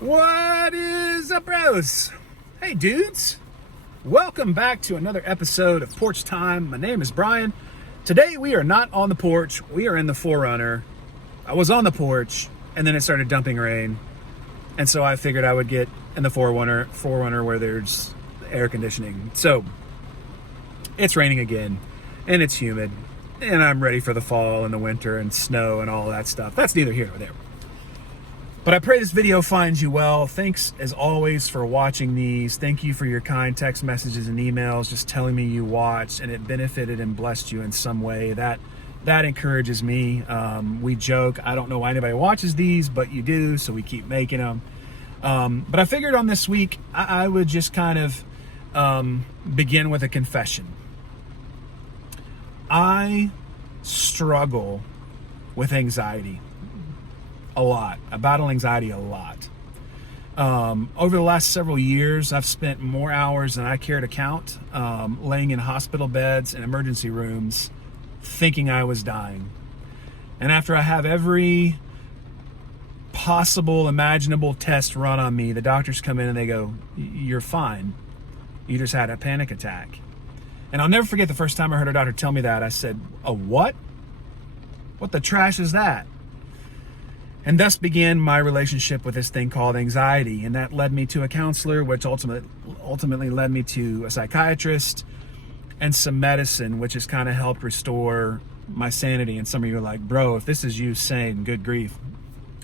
What is up, bros? Hey, dudes. Welcome back to another episode of Porch Time. My name is Brian. Today, we are not on the porch. We are in the Forerunner. I was on the porch, and then it started dumping rain. And so I figured I would get in the Forerunner where there's air conditioning. So, it's raining again, and it's humid. And I'm ready for the fall and the winter and snow and all that stuff. That's neither here nor there. But I pray this video finds you well. Thanks, as always, for watching these. Thank you for your kind text messages and emails just telling me you watched and it benefited and blessed you in some way. That encourages me. We joke, I don't know why anybody watches these, but you do, so we keep making them. But I figured on this week, I would just kind of begin with a confession. I struggle with anxiety. A lot. I battle anxiety a lot. Over the last several years, I've spent more hours than I care to count laying in hospital beds and emergency rooms thinking I was dying. And after I have every possible, imaginable test run on me, the doctors come in and they go, "You're fine. You just had a panic attack." And I'll never forget the first time I heard a doctor tell me that. I said, "A what? What the trash is that?" And thus began my relationship with this thing called anxiety. And that led me to a counselor, which ultimately led me to a psychiatrist and some medicine, which has kind of helped restore my sanity. And some of you are like, "Bro, if this is you sane, good grief."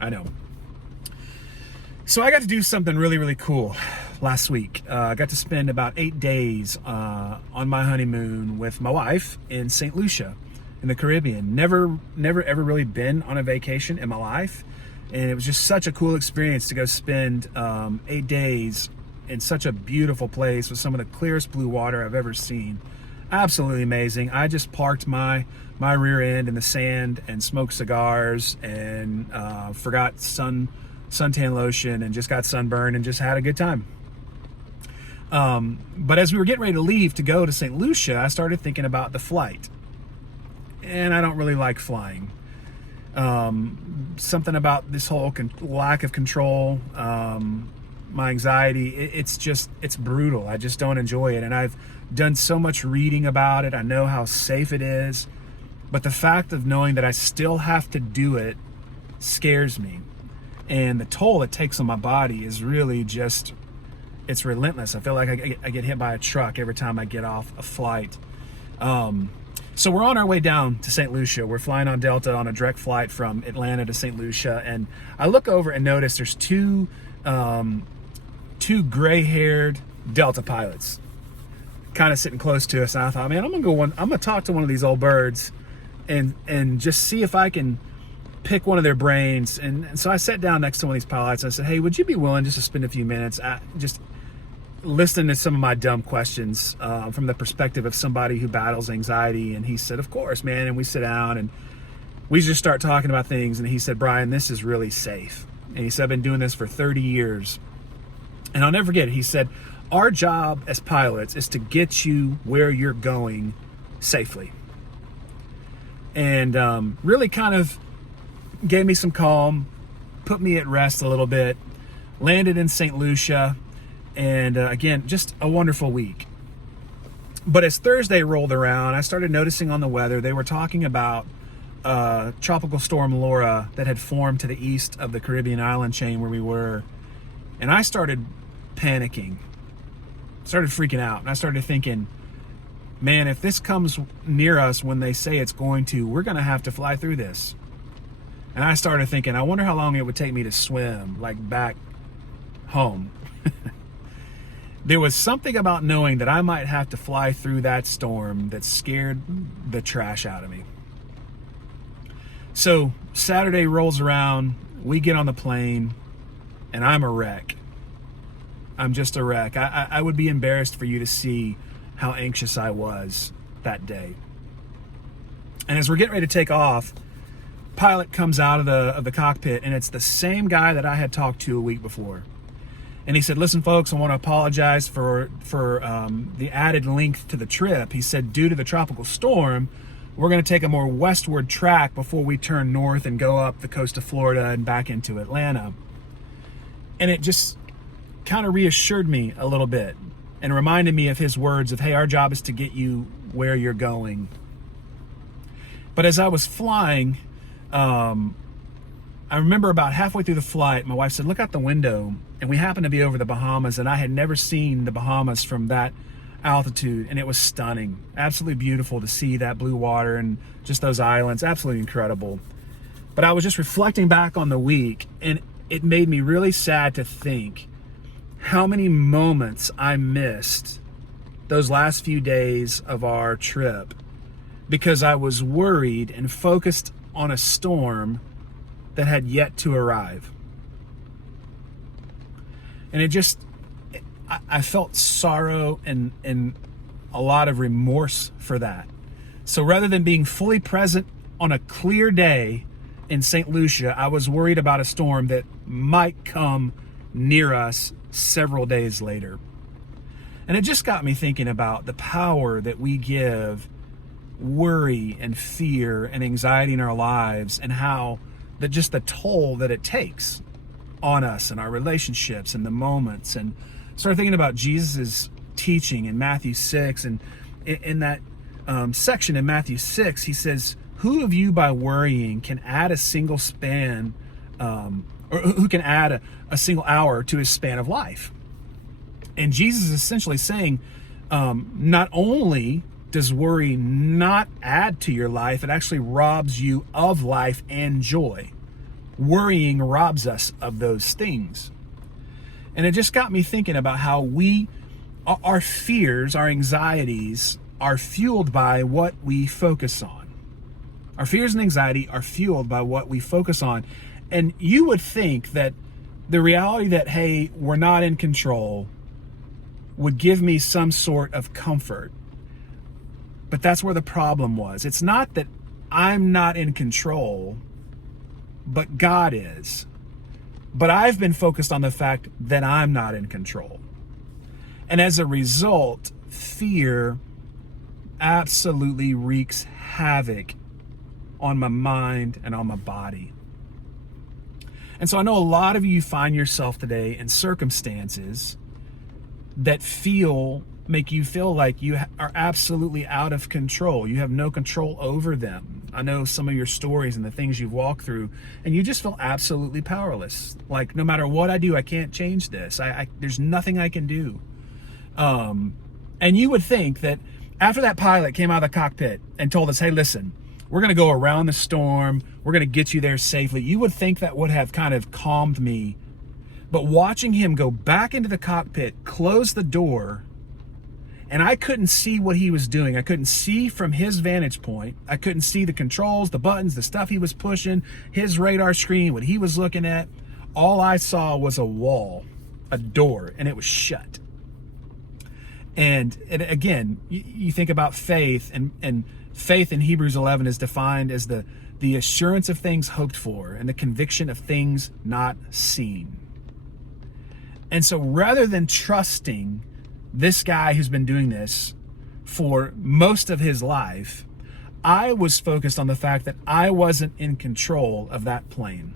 I know. So I got to do something really, really cool last week. I got to spend about 8 days on my honeymoon with my wife in St. Lucia, in the Caribbean. Never ever really been on a vacation in my life, and it was just such a cool experience to go spend 8 days in such a beautiful place with some of the clearest blue water I've ever seen. Absolutely amazing. I just parked my rear end in the sand and smoked cigars and forgot suntan lotion and just got sunburned and just had a good time. But as we were getting ready to leave to go to St. Lucia, I started thinking about the flight. And I don't really like flying. Something about this whole lack of control, my anxiety, it's brutal. I just don't enjoy it. And I've done so much reading about it. I know how safe it is. But the fact of knowing that I still have to do it scares me. And the toll it takes on my body is really just, it's relentless. I feel like I get hit by a truck every time I get off a flight. So we're on our way down to St. Lucia. We're flying on Delta on a direct flight from Atlanta to St. Lucia. And I look over and notice there's two gray-haired Delta pilots kind of sitting close to us. And I thought, man, I'm gonna talk to one of these old birds and just see if I can pick one of their brains. And so I sat down next to one of these pilots. I said, "Hey, would you be willing just to spend a few minutes just listening to some of my dumb questions from the perspective of somebody who battles anxiety?" And he said, "Of course, man." And we sit down and we just start talking about things. And he said, "Brian, this is really safe." And he said, "I've been doing this for 30 years. And I'll never forget it. He said, "Our job as pilots is to get you where you're going safely." And really kind of gave me some calm, put me at rest a little bit, landed in St. Lucia. And again, just a wonderful week. But as Thursday rolled around, I started noticing on the weather, they were talking about Tropical Storm Laura that had formed to the east of the Caribbean island chain where we were. And I started panicking, started freaking out. And I started thinking, man, if this comes near us when they say it's going to, we're going to have to fly through this. And I started thinking, I wonder how long it would take me to swim, like back home. There was something about knowing that I might have to fly through that storm that scared the trash out of me. So Saturday rolls around, we get on the plane, and I'm a wreck. I'm just a wreck. I would be embarrassed for you to see how anxious I was that day. And as we're getting ready to take off, pilot comes out of the cockpit, and it's the same guy that I had talked to a week before. And he said, "Listen, folks, I want to apologize for the added length to the trip." He said, "Due to the tropical storm, we're going to take a more westward track before we turn north and go up the coast of Florida and back into Atlanta." And it just kind of reassured me a little bit and reminded me of his words of, hey, our job is to get you where you're going. But as I was flying, I remember about halfway through the flight, my wife said, look out the window. And we happened to be over the Bahamas, and I had never seen the Bahamas from that altitude, and it was stunning. Absolutely beautiful to see that blue water and just those islands. Absolutely incredible. But I was just reflecting back on the week, and it made me really sad to think how many moments I missed those last few days of our trip because I was worried and focused on a storm that had yet to arrive. And I felt sorrow and a lot of remorse for that. So rather than being fully present on a clear day in St. Lucia, I was worried about a storm that might come near us several days later. And it just got me thinking about the power that we give worry and fear and anxiety in our lives, and how that just the toll that it takes on us and our relationships and the moments. And started thinking about Jesus's teaching in Matthew 6, and in that section in Matthew 6, he says, who of you by worrying can add a single span, or who can add a single hour to his span of life? And Jesus is essentially saying, not only does worry not add to your life, it actually robs you of life and joy. Worrying robs us of those things. And it just got me thinking about how our fears, our anxieties are fueled by what we focus on. Our fears and anxiety are fueled by what we focus on. And you would think that the reality that, hey, we're not in control would give me some sort of comfort. But that's where the problem was. It's not that I'm not in control, but God is. But I've been focused on the fact that I'm not in control. And as a result, fear absolutely wreaks havoc on my mind and on my body. And so I know a lot of you find yourself today in circumstances that make you feel like you are absolutely out of control. You have no control over them. I know some of your stories and the things you've walked through, and you just feel absolutely powerless. Like, no matter what I do, I can't change this. There's nothing I can do. And you would think that after that pilot came out of the cockpit and told us, hey, listen, we're going to go around the storm, we're going to get you there safely, you would think that would have kind of calmed me. But watching him go back into the cockpit, close the door, and I couldn't see what he was doing. I couldn't see from his vantage point. I couldn't see the controls, the buttons, the stuff he was pushing, his radar screen, what he was looking at. All I saw was a wall, a door, and it was shut. And again, you think about faith, and faith in Hebrews 11 is defined as the assurance of things hoped for and the conviction of things not seen. And so rather than trusting this guy who's been doing this for most of his life, I was focused on the fact that I wasn't in control of that plane.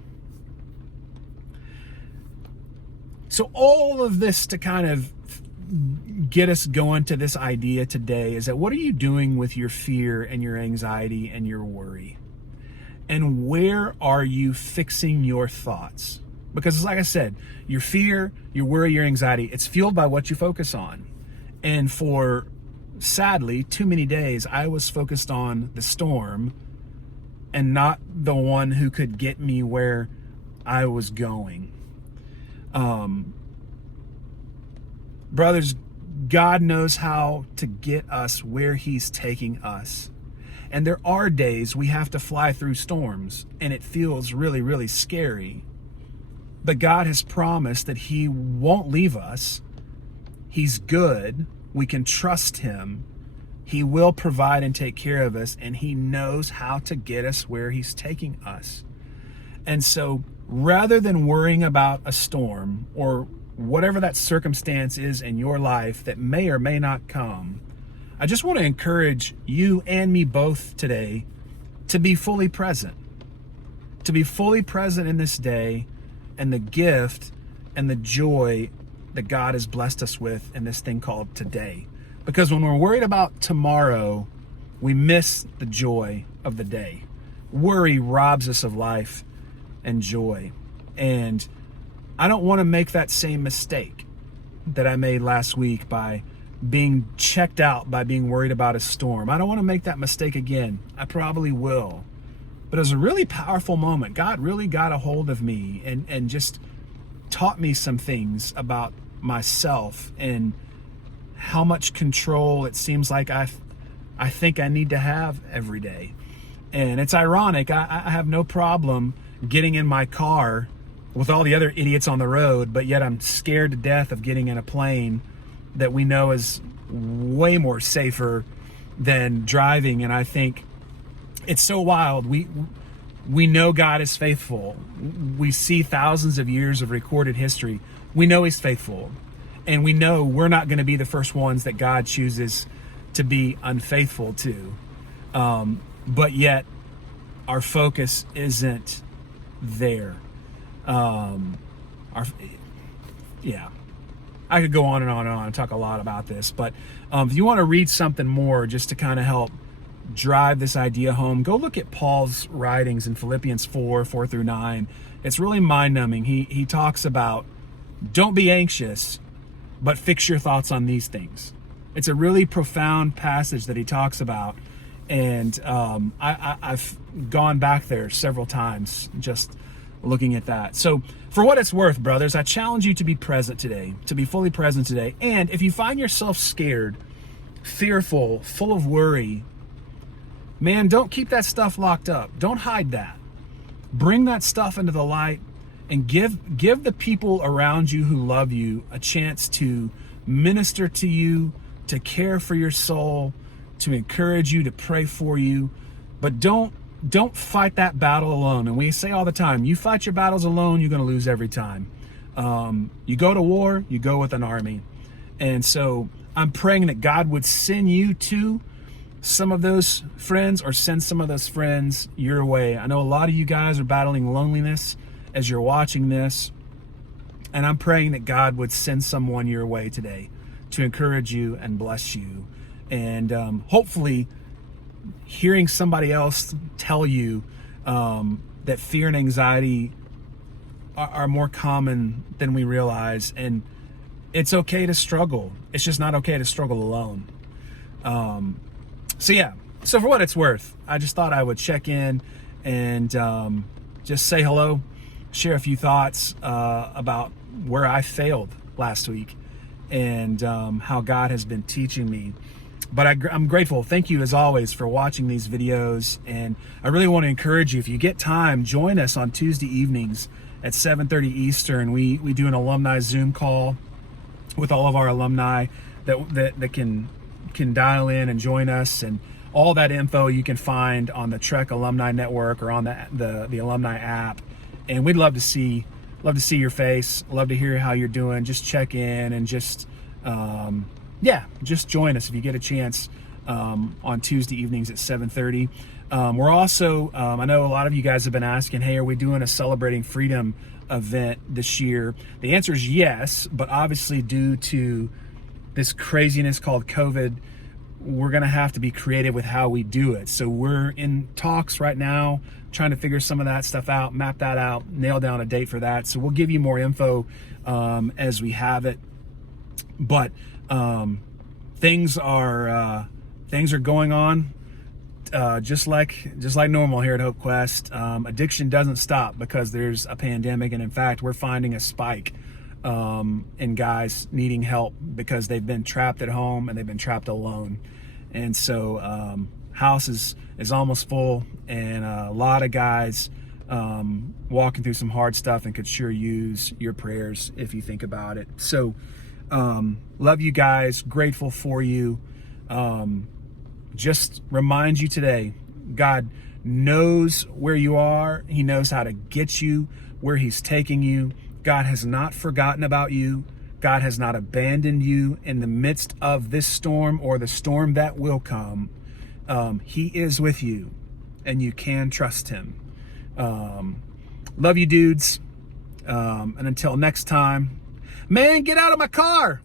So all of this to kind of get us going to this idea today is that what are you doing with your fear and your anxiety and your worry? And where are you fixing your thoughts? Because like I said, your fear, your worry, your anxiety, it's fueled by what you focus on. And for, sadly, too many days, I was focused on the storm and not the one who could get me where I was going. Brothers, God knows how to get us where He's taking us. And there are days we have to fly through storms, and it feels really, really scary. But God has promised that He won't leave us. He's good. We can trust Him. He will provide and take care of us, and He knows how to get us where He's taking us. And so rather than worrying about a storm or whatever that circumstance is in your life that may or may not come, I just want to encourage you and me both today to be fully present. To be fully present in this day and the gift and the joy that God has blessed us with in this thing called today. Because when we're worried about tomorrow, we miss the joy of the day. Worry robs us of life and joy. And I don't want to make that same mistake that I made last week by being checked out by being worried about a storm. I don't want to make that mistake again. I probably will. But it was a really powerful moment. God really got a hold of me and just taught me some things about myself and how much control it seems like I think I need to have every day. And it's ironic. I have no problem getting in my car with all the other idiots on the road, but yet I'm scared to death of getting in a plane that we know is way more safer than driving. And I think it's so wild. We know God is faithful. We see thousands of years of recorded history. We know he's faithful. And we know we're not going to be the first ones that God chooses to be unfaithful to. But yet our focus isn't there. I could go on and on and on and talk a lot about this, but if you want to read something more just to kind of help drive this idea home, go look at Paul's writings in Philippians 4:4-9. It's really mind-numbing. He talks about, don't be anxious, but fix your thoughts on these things. It's a really profound passage that he talks about, and I've gone back there several times just looking at that. So for what it's worth, brothers, I challenge you to be present today, to be fully present today. And if you find yourself scared, fearful, full of worry, man, don't keep that stuff locked up. Don't hide that. Bring that stuff into the light and give the people around you who love you a chance to minister to you, to care for your soul, to encourage you, to pray for you. But don't fight that battle alone. And we say all the time, you fight your battles alone, you're going to lose every time. You go to war, you go with an army. And so I'm praying that God would send you to some of those friends, or send some of those friends your way. I know a lot of you guys are battling loneliness as you're watching this. And I'm praying that God would send someone your way today to encourage you and bless you. And hopefully hearing somebody else tell you that fear and anxiety are more common than we realize, and it's okay to struggle. It's just not okay to struggle alone. So for what it's worth, I just thought I would check in and just say hello, share a few thoughts about where I failed last week and how God has been teaching me. But I'm grateful. Thank you, as always, for watching these videos. And I really want to encourage you, if you get time, join us on Tuesday evenings at 7:30 Eastern. We do an alumni Zoom call with all of our alumni that can dial in and join us. And all that info you can find on the Trek Alumni Network or on the alumni app. And we'd love to see your face. Love to hear how you're doing. Just check in and just join us if you get a chance on Tuesday evenings at 7:30. We're also, I know a lot of you guys have been asking, hey, are we doing a Celebrating Freedom event this year? The answer is yes, but obviously due to this craziness called COVID, we're going to have to be creative with how we do it. So we're in talks right now, trying to figure some of that stuff out, map that out, nail down a date for that. So we'll give you more info as we have it. But things are going on just like normal here at HopeQuest. Addiction doesn't stop because there's a pandemic, and in fact, we're finding a spike in guys needing help because they've been trapped at home and they've been trapped alone. And so house is almost full, and a lot of guys walking through some hard stuff and could sure use your prayers if you think about it. So love you guys, grateful for you. Just remind you today, God knows where you are. He knows how to get you where he's taking you. God has not forgotten about you. God has not abandoned you in the midst of this storm or the storm that will come. He is with you, and you can trust him. Love you, dudes. And until next time, man, get out of my car.